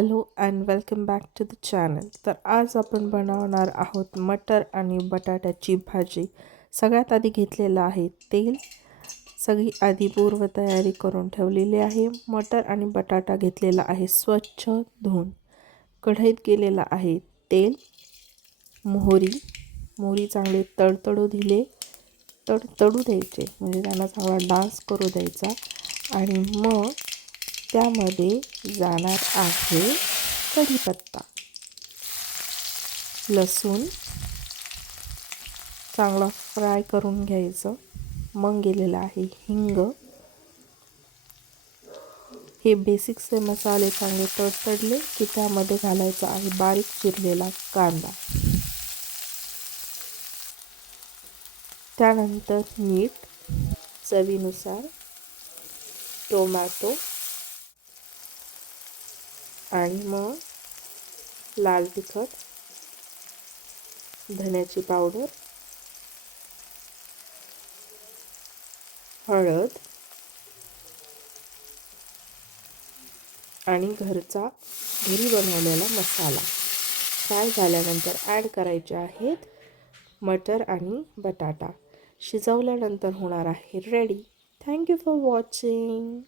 Hello and welcome back to the channel. तर आज आपण बनवणार आहोत मटर आणि बटाट्याची भाजी. सगळ्यात आधी घेतलेलं आहे तेल. सगळी आधी पूर्वतयारी करून ठेवलेली आहे. मटर आणि बटाटा घेतलेला आहे स्वच्छ धुवून. कढईत गेलेला आहे तेल, मोहरी चांगले तडतडू द्यायचे, म्हणजे त्यांना चांगला डान्स करू द्यायचा. आणि मग त्यामध्ये जाणार आहे कढीपत्ता, लसूण चांगला फ्राय करून घ्यायचं. मग गेलेलं आहे हिंग. हे बेसिकचे मसाले चांगले तडतडले की त्यामध्ये घालायचा आहे बारीक चिरलेला कांदा. त्यानंतर मीठ, चवीनुसार, टोमॅटो आणि मग लाल तिखट, धण्याची पावडर, हळद आणि घरी बनवलेला मसाला. फ्राय झाल्यानंतर ॲड करायचे आहेत मटर आणि बटाटा. शिजवल्यानंतर होणार आहे रेडी. Thank you for watching.